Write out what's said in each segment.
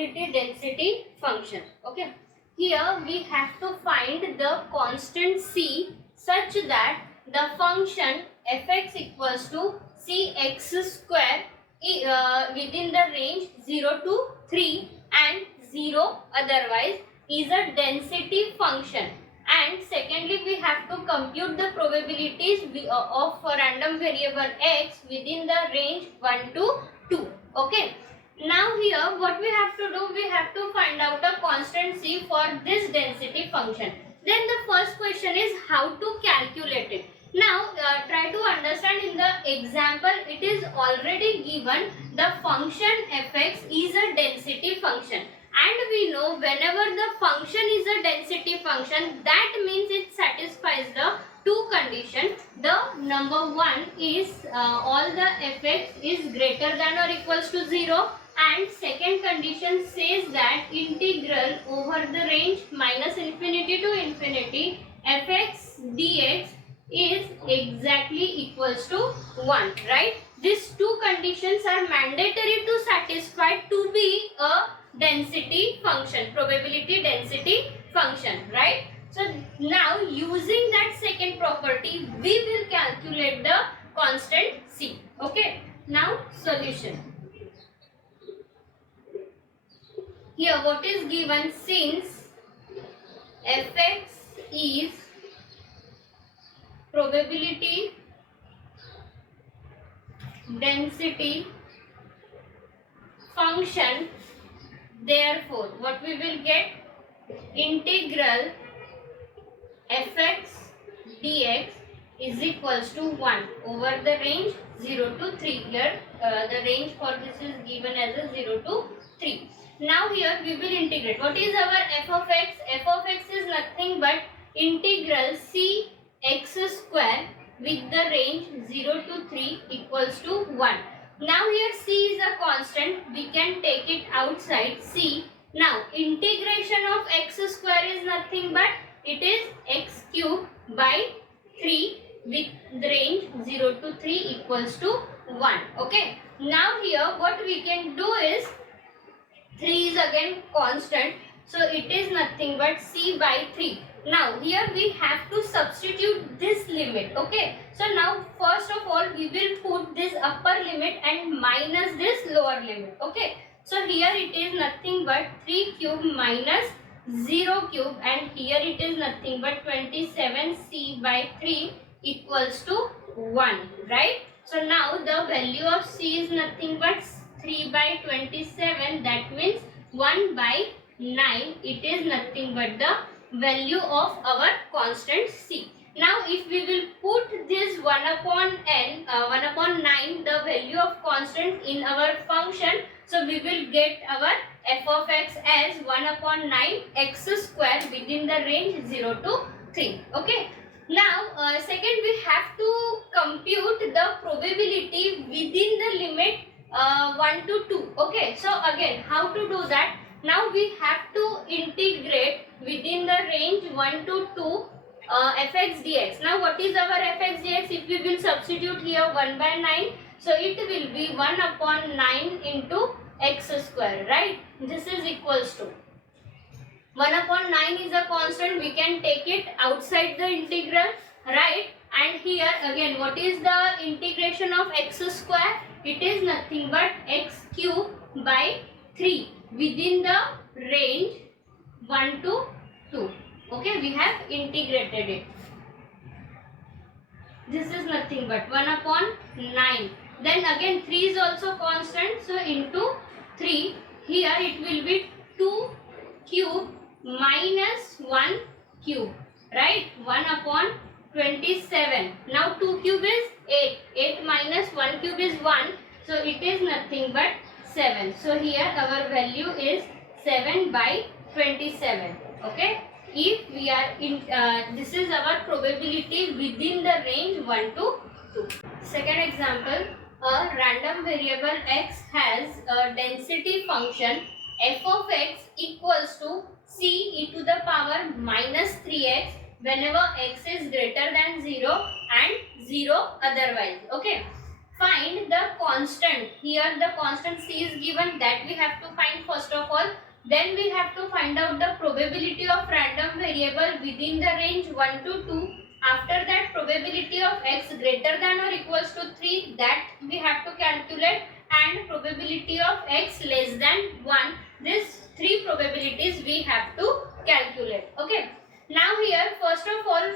probability density function. Okay, here we have to find the constant c such that the function fx equals to cx square within the range 0 to 3 and 0 otherwise is a density function. And secondly, we have to compute the probabilities of random variable x within the range 1 to 2. Okay. Now here what we have to do, we have to find out a constant c for this density function. Then the first question is how to calculate it. Now try to understand in the example it is already given the function fx is a density function. And we know whenever the function is a density function, that means it satisfies the two conditions. The number one is all the fx is greater than or equals to 0, and second condition says that integral over the range minus infinity to infinity fx dx is exactly equals to 1, right? These two conditions are mandatory to satisfy to be a density function, probability density function, right? So now using that second property we will calculate the constant c. Okay, now solution. Here what is given, since fx is probability density function, therefore what we will get, integral fx dx is equals to 1 over the range 0 to 3. Here the range for this is given as a 0 to 3. Now here we will integrate. What is our f of x? F of x is nothing but integral c x square with the range 0 to 3 equals to 1. Now here c is a constant, we can take it outside c. Now integration of x square is nothing but it is x cube by 3 with the range 0 to 3 equals to 1. Okay. Now here what we can do is, 3 is again constant, so it is nothing but c by 3. Now here we have to substitute this limit. Okay, so now first of all we will put this upper limit and minus this lower limit. Okay, so here it is nothing but 3 cube minus 0 cube, and here it is nothing but 27c by 3 equals to 1, right? So now the value of c is nothing but 3 by 27, that means 1 by 9. It is nothing but the value of our constant c. Now if we will put this 1 upon n, 1 upon 9, the value of constant in our function, so we will get our f of x as 1 upon 9 x square within the range 0 to 3. Okay. Now second we have to compute the probability within the limit 1 to 2. Okay, so again how to do that? Now we have to integrate within the range 1 to 2 fx dx. Now what is our fx dx? If we will substitute here 1 by 9, so it will be 1 upon 9 into x square, right? This is equals to 1 upon 9 is a constant, we can take it outside the integral, right? And here again what is the integration of x square? It is nothing but x cube by 3 within the range 1 to 2. Okay, we have integrated it. This is nothing but 1 upon 9. Then again 3 is also constant, so into 3, here it will be 2 cube minus 1 cube, right? 1 upon 27. Now 2 cube is 8. 8 minus 1 cube is 1. So it is nothing but 7. So here our value is 7 by 27. Okay. If we are in, this is our probability within the range 1 to 2. Second example, a random variable x has a density function f of x equals to c e to the power minus 3x whenever x is greater than 0 and 0 otherwise. Okay. find the constant. Here the constant c is given, that we have to find first of all. Then we have to find out the probability of random variable within the range 1 to 2. After that, probability of x greater than or equals to 3, that we have to calculate, and probability of x less than 1. These three probabilities we have to calculate. Okay. Now here first of all,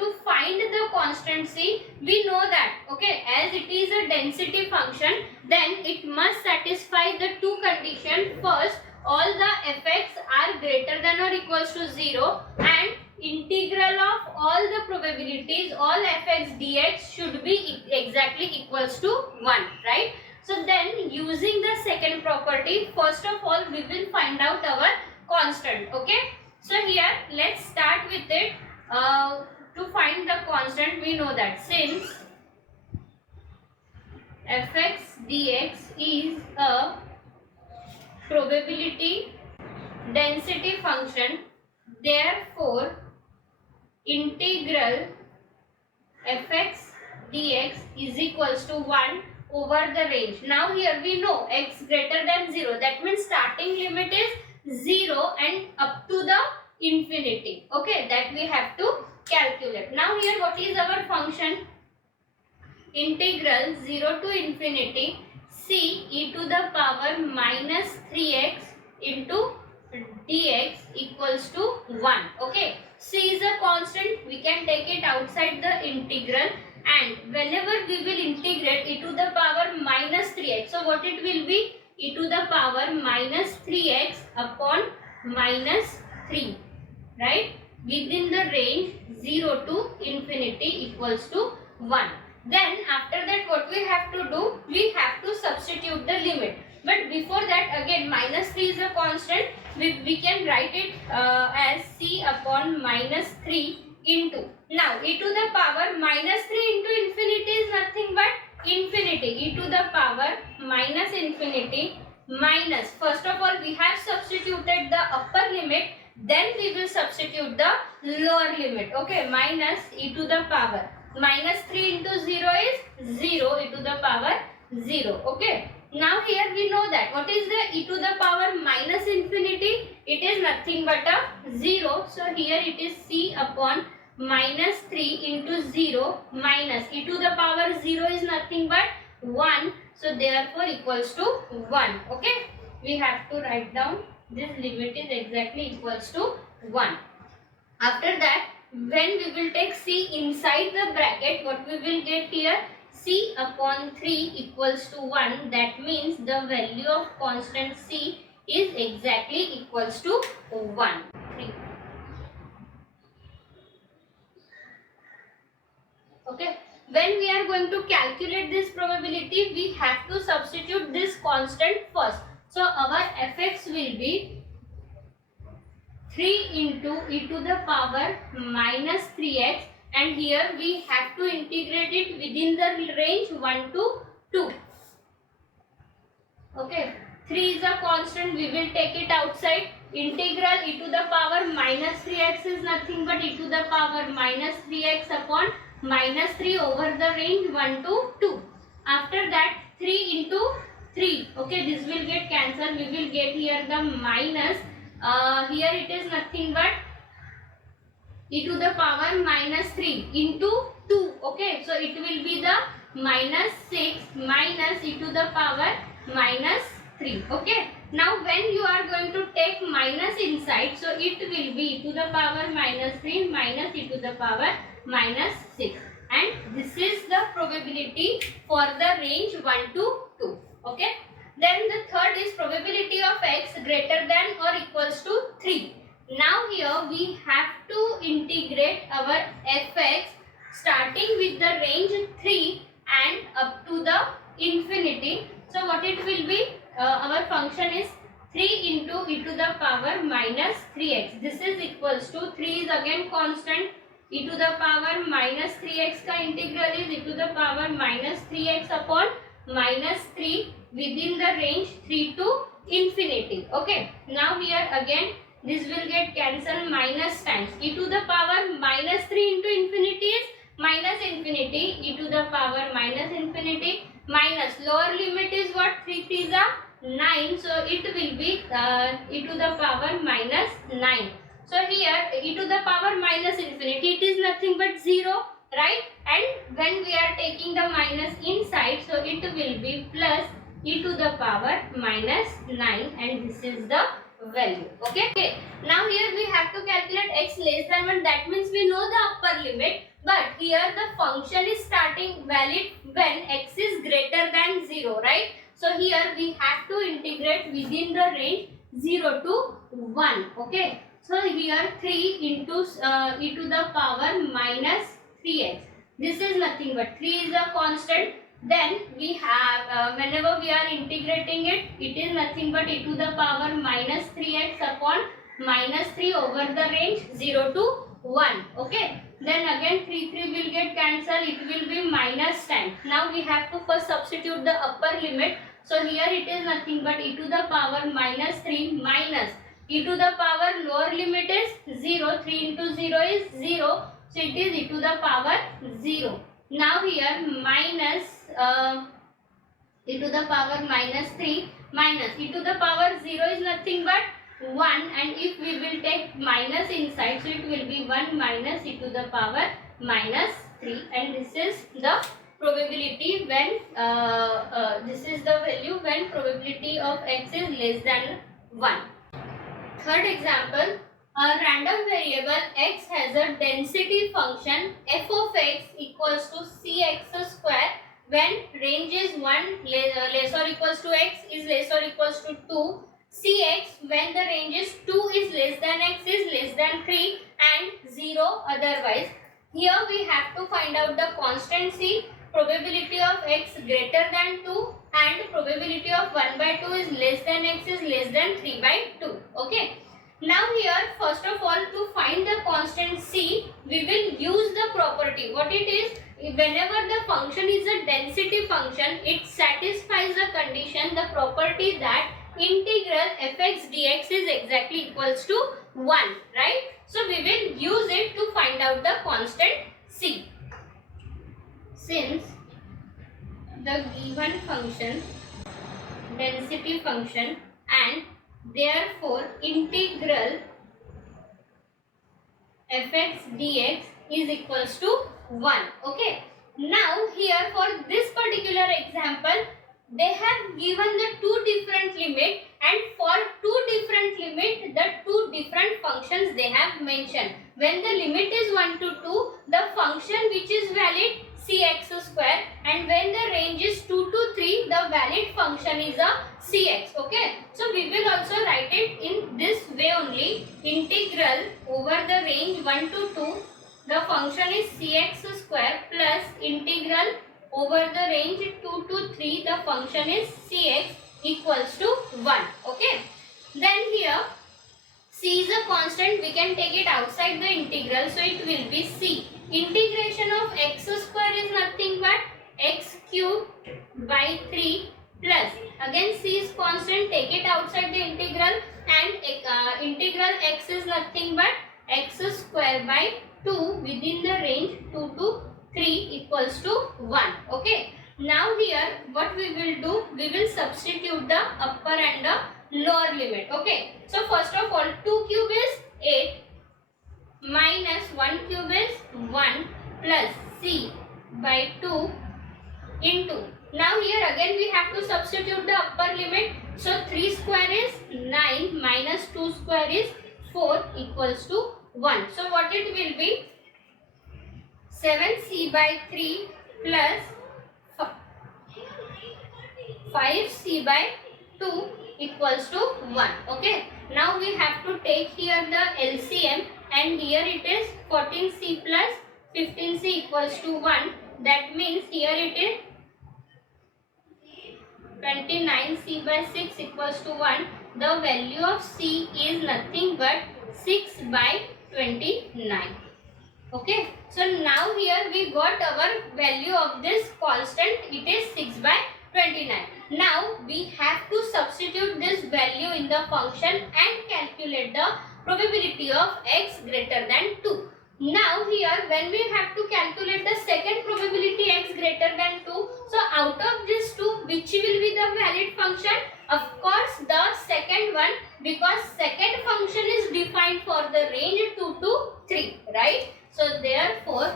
to find the constant c, we know that, okay, as it is a density function, then it must satisfy the two conditions. First, all the fx are greater than or equals to 0, and integral of all the probabilities, all fx dx should be exactly equals to 1, right? So then using the second property, first of all we will find out our constant. Okay. So here let's start with it. To find the constant, we know that since fx dx is a probability density function, therefore integral fx dx is equals to 1 over the range. Now here we know x greater than 0, that means starting limit is 0 and up to the infinity. Okay, that we have to calculate. Now here what is our function? Integral 0 to infinity c e to the power minus 3x into dx equals to 1. Okay, c is a constant, we can take it outside the integral, and whenever we will integrate e to the power minus 3x, so what it will be? E to the power minus 3x upon minus 3, right, within the range 0 to infinity equals to 1. Then after that what we have to do? We have to substitute the limit. But before that, again minus 3 is a constant, we can write it as c upon minus 3 into, now e to the power minus 3 into infinity is nothing but infinity, e to the power minus infinity minus, first of all we have substituted the upper limit, then we will substitute the lower limit. Okay, minus e to the power minus 3 into 0 is 0, e to the power 0. Okay, now here we know that what is the e to the power minus infinity? It is nothing but a 0. So here it is c upon minus 3 into 0 minus e to the power 0 is nothing but 1. So therefore equals to 1. Okay, we have to write down this limit is exactly equals to 1. After that, when we will take c inside the bracket, what we will get here? C upon 3 equals to 1. That means the value of constant c is exactly equals to 1. 3. Okay. When we are going to calculate this probability, we have to substitute this constant first. So our fx will be 3 into e to the power minus 3x, and here we have to integrate it within the range 1 to 2. Okay, 3 is a constant, we will take it outside. Integral e to the power minus 3x is nothing but e to the power minus 3x upon minus 3 over the range 1 to 2. After that, 3 into 3. Okay, this will get cancelled. We will get here the minus. Here it is nothing but e to the power minus 3 into 2. Okay, so it will be the minus 6 minus e to the power minus 3. Okay, now when you are going to take minus inside, so it will be e to the power minus 3 minus e to the power minus 6, and this is the probability for the range 1 to 2. Okay, then the third is probability of x greater than or equals to 3. Now here we have to integrate our fx starting with the range 3 and up to the infinity. So what it will be? Our function is 3 into e to the power minus 3x. This is equals to 3 is again constant. E to the power minus 3x का integral is e to the power minus 3x upon minus 3 within the range 3 to infinity. Okay. Now here again this will get cancelled, minus times e to the power minus 3 into infinity is minus infinity e to the power minus infinity minus lower limit is what, 3 3s are 9, so it will be e to the power minus 9. So here e to the power minus infinity, it is nothing but 0, right? And when we are taking the minus inside, so it will be plus e to the power minus 9, and this is the value. Okay. Now here we have to calculate x less than 1. That means we know the upper limit, but here the function is starting valid when x is greater than 0, right? So here we have to integrate within the range 0 to 1. Okay. So here 3 into e to the power minus 3x. This is nothing but 3 is a constant. Then we have whenever we are integrating it, it is nothing but e to the power minus 3x upon minus 3 over the range 0 to 1. Okay. Then again 3 will get cancelled. It will be minus 10. Now we have to first substitute the upper limit. So here it is nothing but e to the power minus 3 minus e to the power lower limit is 0. 3 into 0 is 0. So it is e to the power 0. Now here minus e to the power minus 3 minus e to the power 0 is nothing but 1, and if we will take minus inside, so it will be 1 minus e to the power minus 3, and this is the probability when this is the value when probability of x is less than 1. Third example, a random variable x has a density function f of x equals to cx square when range is 1 less or equals to x is less or equals to 2, cx when the range is 2 is less than x is less than 3, and 0 otherwise. Here we have to find out the constant c, probability of x greater than 2, and probability of 1 by 2 is less than x is less than 3 by 2. Okay. Now here first of all, to find the constant c, we will use the property. What it is, whenever the function is a density function, it satisfies the condition, the property that integral fx dx is exactly equals to 1, right? So we will use it to find out the constant c. Since the given function density function and therefore integral fx dx is equals to 1. Okay. Now here for this particular example, they have given the two different limit, and for two different limit, the two different functions they have mentioned. When the limit is 1 to 2, the function which is valid cx square, and when the range is 2 to 3, the valid function is a cx. Okay. So we will also write it in this way only. Integral over the range 1 to 2, the function is cx square, plus integral over the range 2 to 3, the function is cx equals to 1. Okay. Then here c is a constant, we can take it outside the integral, so it will be c. Integration of x square is nothing but x cubed by 3 plus, again c is constant, take it outside the integral, and integral x is nothing but x square by 2 within the range 2 to 3 equals to 1. Okay. Now here what we will do, we will substitute the upper and the lower limit. Okay. So first of all, 2 cube is 8 minus 1 cube is 1 plus c by 2 into, now here again we have to substitute the upper limit. So 3 square is 9 minus 2 square is 4 equals to 1. So what it will be, 7c by 3 plus 5c by 2 equals to 1. Okay. Now we have to take here the LCM, and here it is 14c plus 15c equals to 1. That means here it is 29c by 6 equals to 1. The value of c is nothing but 6 by 29. Okay. So now here we got our value of this constant, it is 6 by 29. Now we have to substitute this value in the function and calculate the probability of x greater than 2. Now here when we have to calculate the second probability x greater than 2, so out of these two, which will be the valid function? Of course the second one, because second function is defined for the range 2 to 3, right? So therefore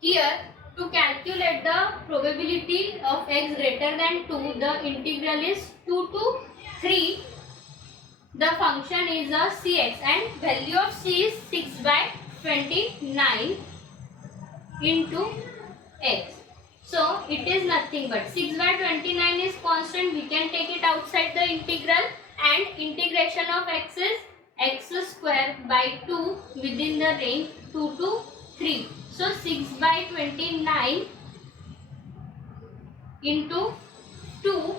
here to calculate the probability of x greater than 2, the integral is 2 to 3. The function is a cx and value of c is 6 by 29 into x. So it is nothing but 6 by 29 is constant. We can take it outside the integral, and integration of x is x square by 2 within the range 2 to 3. So 6 by 29 into 2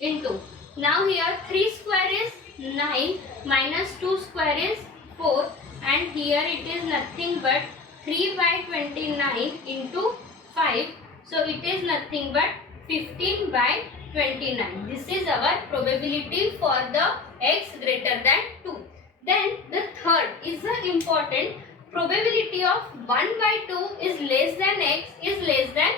into, now here 3 square is 9 minus 2 square is 4, and here it is nothing but 3 by 29 into 5. So it is nothing but 15 by 29. This is our probability for the x greater than 2. Then the third is the important probability of 1 by 2 is less than x is less than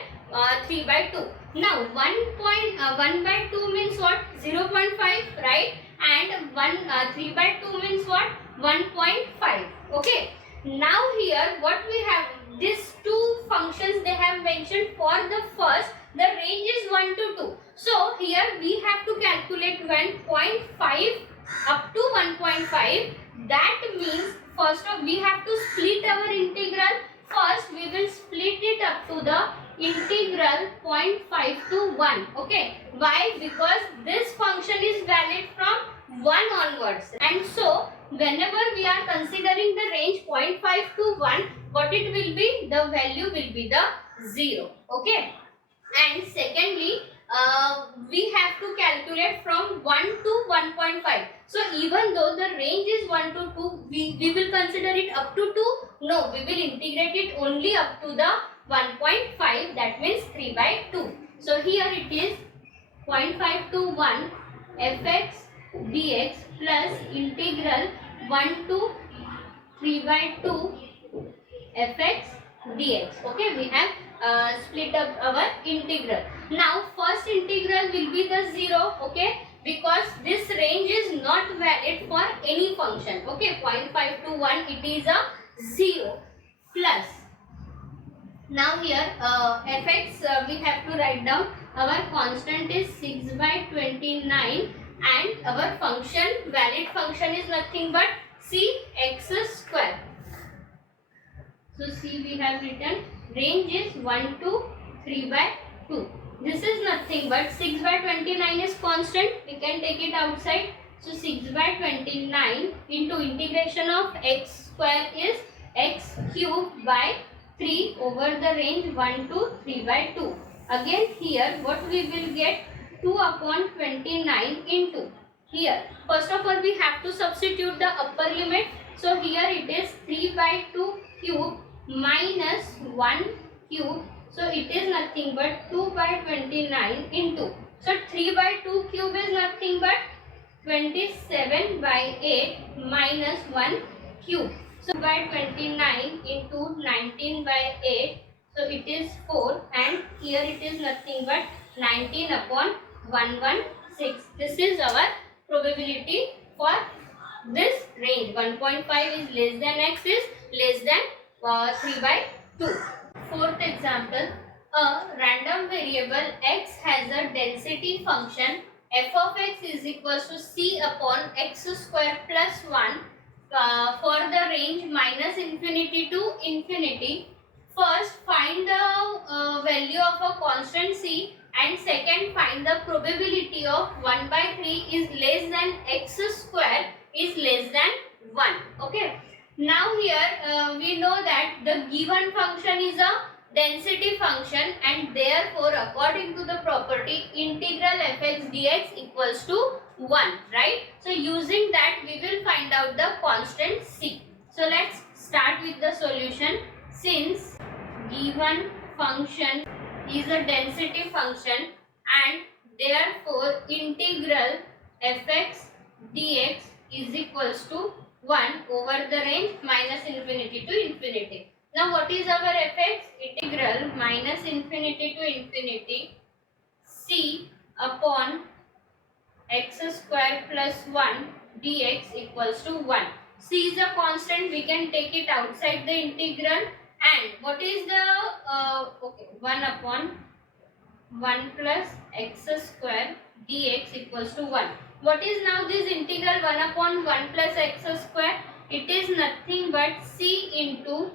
3 by 2. Now 1 by 2 means what? 0.5, right? And 3 by 2 means what? 1.5. Okay. Now here what we have, these two functions they have mentioned for the first, the range is 1 to 2. So here we have to calculate 1.5 up to 1.5. That means first of we have to split our integral. First we will split it up to the integral 0.5 to 1. Okay. Why? Because this function is valid from 1 onwards. And so whenever we are considering the range 0.5 to 1, what it will be? The value will be the 0. Okay. And secondly, we have to calculate from 1 to 1.5. So even though the range is 1 to 2, we will consider it up to 2. No, we will integrate it only up to the 1.5, that means 3 by 2. So here it is 0.5 to 1 fx dx plus integral 1 to 3 by 2 fx dx. Okay, we have split up our integral. Now first integral will be the 0, okay, because this range is not valid for any function. Okay, 0.5 to 1 it is a 0 plus. Now here fx we have to write down. Our constant is 6 by 29 and our function, valid function is nothing but cx square. So c we have written, range is 1 to 3 by 2. This is nothing but 6 by 29 is constant. We can take it outside. So 6 by 29 into integration of x square is x cube by 3 over the range 1 to 3 by 2. Again here what we will get, 2 upon 29 into, here first of all we have to substitute the upper limit. So here it is 3 by 2 cube minus 1 cube. So it is nothing but 2 by 29 into, so 3 by 2 cube is nothing but 27 by 8 minus 1 cube. So by 29 into 19 by 8, so it is 4, and here it is nothing but 19 upon 116. This is our probability for this range. 1.5 is less than x is less than 3 by 2. Fourth example, a random variable x has a density function f of x is equals to c upon x square plus 1 for the range minus infinity to infinity. First find the value of a constant c, and second find the probability of 1 by 3 is less than x square is less than 1. Okay. Now here we know that the given function is a density function, and therefore according to the property integral fx dx equals to 1, right? So using that we will find out the constant c. So let's start with the solution. Since given function is a density function and therefore integral fx dx is equals to 1 over the range minus infinity to infinity. Now what is our fx? Integral minus infinity to infinity c upon x square plus 1 dx equals to 1. C is a constant, we can take it outside the integral. And what is the 1 upon 1 plus x square dx equals to 1. What is now this integral 1 upon 1 plus x square? It is nothing but c into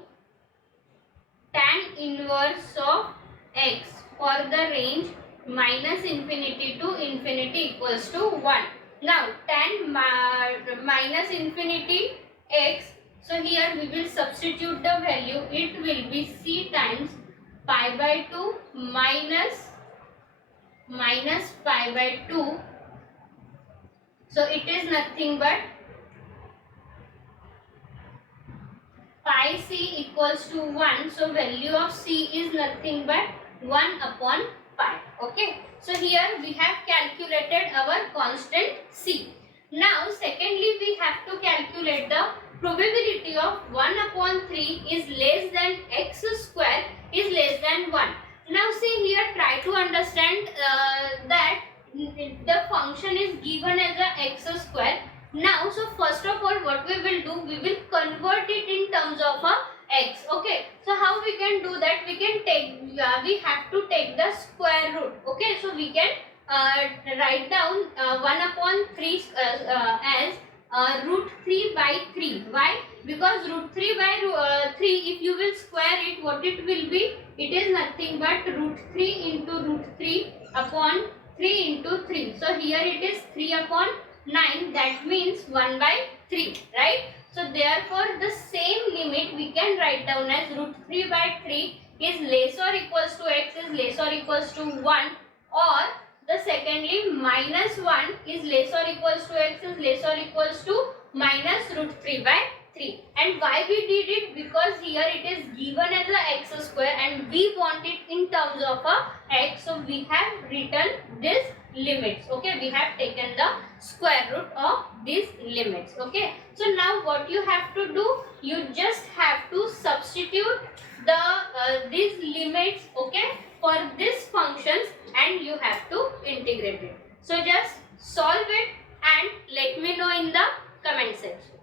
tan inverse of x for the range minus infinity to infinity equals to 1. Now tan minus infinity x, so here we will substitute the value. It will be c times pi by 2 minus pi by 2. So it is nothing but pi c equals to 1. So value of c is nothing but 1 upon pi. Okay. So here we have calculated our constant c. Now secondly we have to calculate the probability of 1 upon 3 is less than x square is less than 1. Now see here, try to understand that the function is given as a x square. Now, so first of all what we will do, we will convert it in terms of a x. Okay, so how we can do that? We can take, we have to take the square root. Okay, so we can write down 1 upon 3 as root 3 by 3. Why? Because root 3 by 3, if you will square it, what it will be? It is nothing but root 3 into root 3 upon 3 into 3. So here it is 3 upon 9, that means 1 by 3, right? So therefore the same limit we can write down as root 3 by 3 is less or equals to x is less or equals to 1, or the secondly minus 1 is less or equals to x is less or equals to minus root 3 by 3. And why we did it? Because here it is given as a x square and we want it in terms of a x, so we have written this limits. Okay, we have taken the square root of these limits. Okay, so now what you have to do, you just have to substitute the these limits, okay, for these functions, and you have to integrate it. So just solve it and let me know in the comment section.